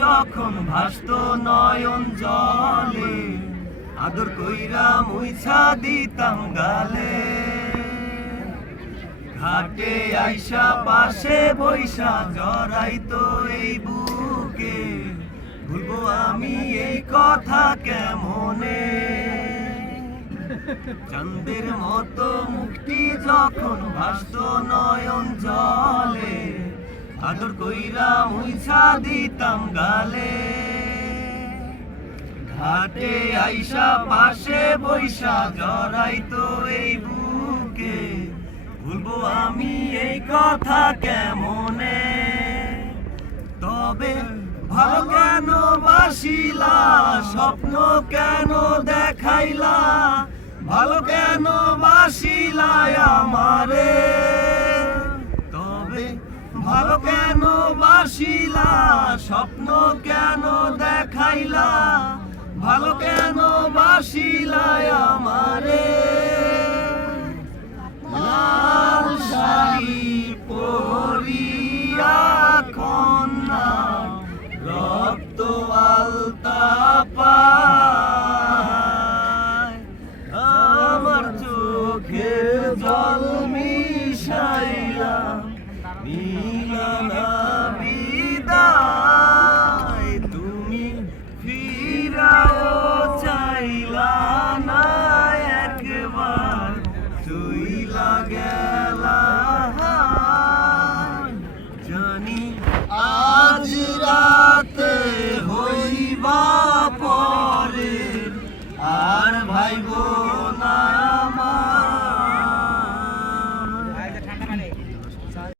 যখন ভাসত নয়ন জলে, আদর কইরা মুইছা দিতাম গালে। ঘাটে আইসা পাশে বৈশা জড়াইতো এই বুকে, ভুলবো আমি এই কথা কেমনে। চাঁদের মতো মুক্তি যখন ভাসত নয়ন জলে, আদর কইরা মুইছা দিতাম গালে। ঘাটে আইসা পাশে বৈশা জড়াইতো এই বুকে, ভুলবো আমি এই কথা কেমনে। তবে ভালো কেন বাসিলা, স্বপ্ন কেন দেখাইলা, ভালো কেন বাসিলা আমারে। তবে ভালো কেন বাসিলা, স্বপ্ন কেন দেখাইলা, ভালো কেন বাসিলা আমারে।